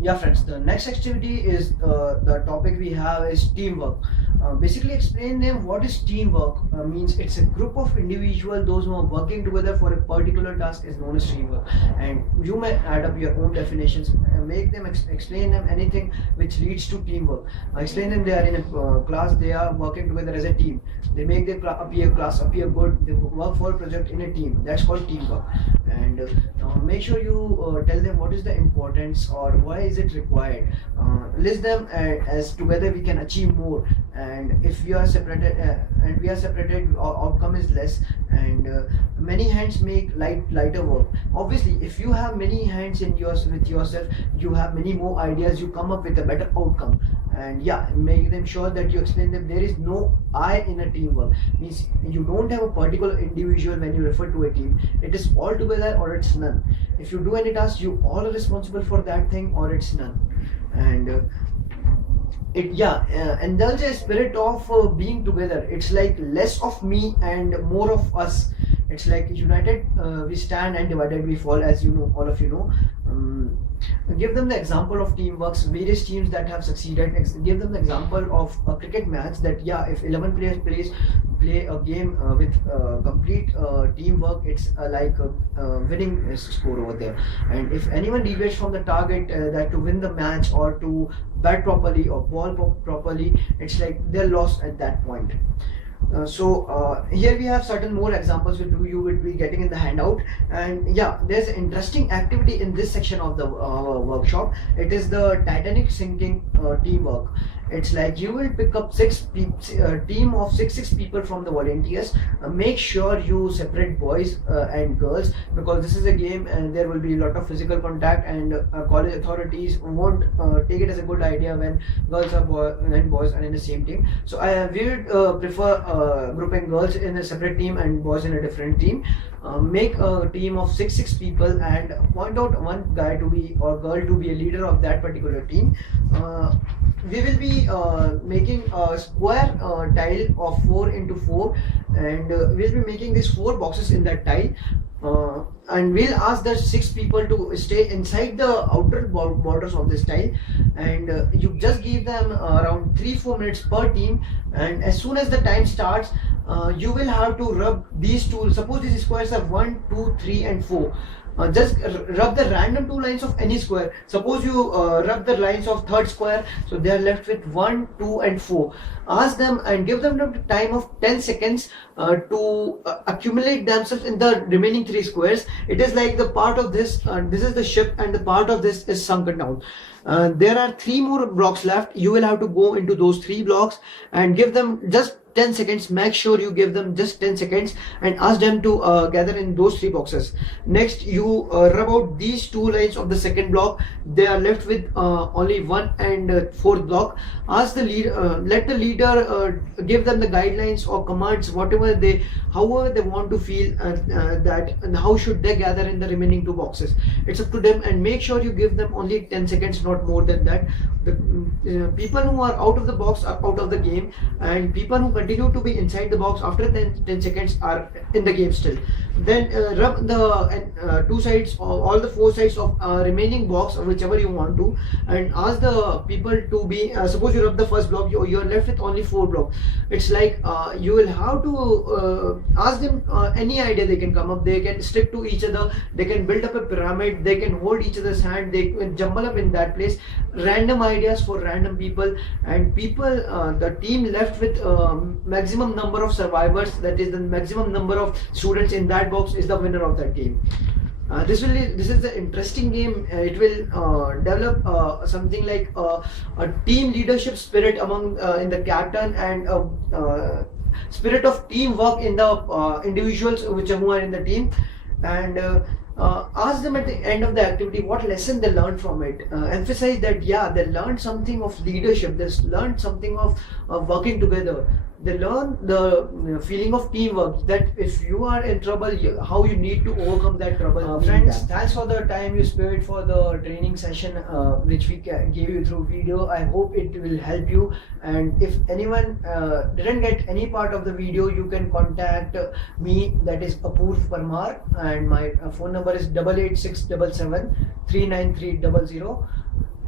Yeah, friends, the next activity is the topic we have is teamwork. Basically, explain them what is teamwork. Means it's a group of individuals, those who are working together for a particular task is known as teamwork. And you may add up your own definitions, make them explain them anything which leads to teamwork. Explain them they are in a class, they are working together as a team. They make their class appear good. They work for a project in a team. That's called teamwork. And make sure you tell them what is the importance or why is it required. List them as together we can achieve more. And if we are separated, our outcome is less. And many hands make lighter work. Obviously, if you have many hands with yourself, you have many more ideas. You come up with a better outcome. And yeah, make them sure that you explain them there is no I in a teamwork. Means you don't have a particular individual when you refer to a team. It is all together or it's none. If you do any task, you all are responsible for that thing or it's none. And indulge a spirit of being together. It's like less of me and more of us. It's like united we stand and divided we fall, as you know, all of you know. Give them the example of teamworks, various teams that have succeeded. Give them the example of a cricket match that if 11 players play a game with complete teamwork, it's like a winning score over there. And if anyone deviates from the target, that to win the match or to bat properly or ball properly, it's like they're lost at that point. Here we have certain more examples which you will be getting in the handout. And yeah, there's an interesting activity in this section of the workshop. It is the Titanic sinking teamwork. It's like you will pick up team of six people from the volunteers. Make sure you separate boys and girls, because this is a game and there will be a lot of physical contact, and college authorities won't take it as a good idea when girls are and boys are in the same team. So we would prefer grouping girls in a separate team and boys in a different team. Make a team of six people and point out one guy to be or girl to be a leader of that particular team. We will be making a square tile of 4 into 4, and we'll be making these 4 boxes in that tile. And we'll ask the 6 people to stay inside the outer borders of this tile, and you just give them around 3-4 minutes per team. And as soon as the time starts, you will have to rub these two. Suppose these squares are 1, 2, 3 and 4. Just rub the random 2 lines of any square. Suppose you rub the lines of third square, so they are left with 1, 2 and 4. Ask them and give them the time of 10 seconds to accumulate themselves in the remaining 3 squares. It is like the part of this, this is the ship, and the part of this is sunken down. There are 3 more blocks left. You will have to go into those 3 blocks and give them just 10 seconds. Make sure you give them just 10 seconds and ask them to gather in those 3 boxes. Next, you rub out these 2 lines of the second block. They are left with only 1 and 4th block. Ask the leader, let the leader give them the guidelines or commands, however they want to feel that, and how should they gather in the remaining 2 boxes. It's up to them, and make sure you give them only 10 seconds, not more than that. The people who are out of the box are out of the game, and people who continue to be inside the box after 10 seconds are in the game still. Then rub the 2 sides, all the 4 sides of remaining box, whichever you want to, and ask the people to be, suppose you rub the first block, you're left with only 4 blocks. It's like you will have to ask them any idea they can come up. They can stick to each other, they can build up a pyramid, they can hold each other's hand, they can jumble up in that place. Random ideas for random people, and the team left with maximum number of survivors, that is the maximum number of students in that box, is the winner of that game. This is the interesting game. It will develop something like a team leadership spirit among in the captain, and spirit of teamwork in the individuals who are in the team. And ask them at the end of the activity what lesson they learned from it. Emphasize that they learned something of leadership, they learned something of working together. They learn the feeling of teamwork, that if you are in trouble, how you need to overcome that trouble. Friends, thanks for the time you spared for the training session which we gave you through video. I hope it will help you, and if anyone didn't get any part of the video, you can contact me, that is Apurv Parmar, and my phone number is 88677 39300.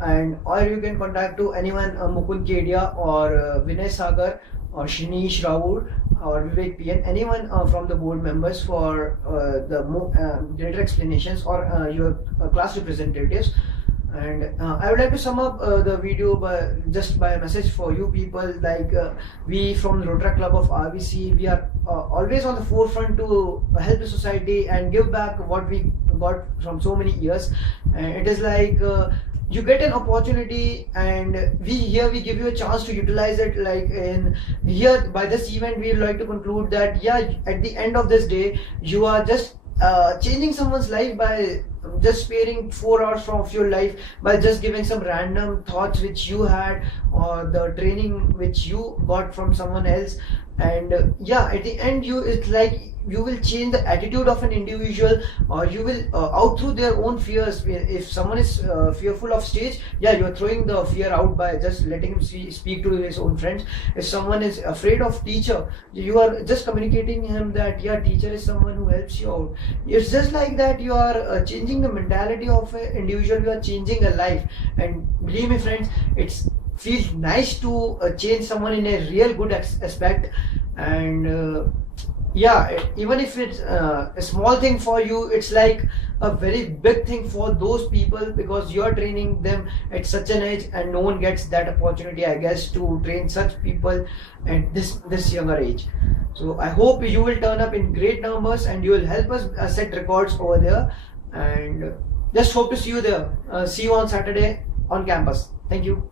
and or you can contact to anyone, Mukund Kedia or Vinay Sagar or Shinish Raoul or Vivek PN, anyone from the board members for the greater explanations, or your class representatives. And I would like to sum up the video by a message for you people. Like we from the Rotary Club of RVC, we are always on the forefront to help the society and give back what we got from so many years. And it is like you get an opportunity, and we give you a chance to utilize it. Like in here by this event, we would like to conclude that yeah, at the end of this day, you are just changing someone's life by just sparing 4 hours from your life, by just giving some random thoughts which you had, or the training which you got from someone else. And yeah, at the end, it's like you will change the attitude of an individual, or you will out through their own fears. If someone is fearful of stage, yeah, you are throwing the fear out by just letting him speak to his own friends. If someone is afraid of teacher, you are just communicating him that yeah, teacher is someone who helps you out. It's just like that you are changing the mentality of an individual, you are changing a life. And believe me friends, it's feels nice to change someone in a real good aspect. And yeah, even if it's a small thing for you, it's like a very big thing for those people, because you're training them at such an age, and no one gets that opportunity, I guess, to train such people at this younger age. So I hope you will turn up in great numbers, and you will help us set records over there. And just hope to see you there. See you on Saturday on campus. Thank you.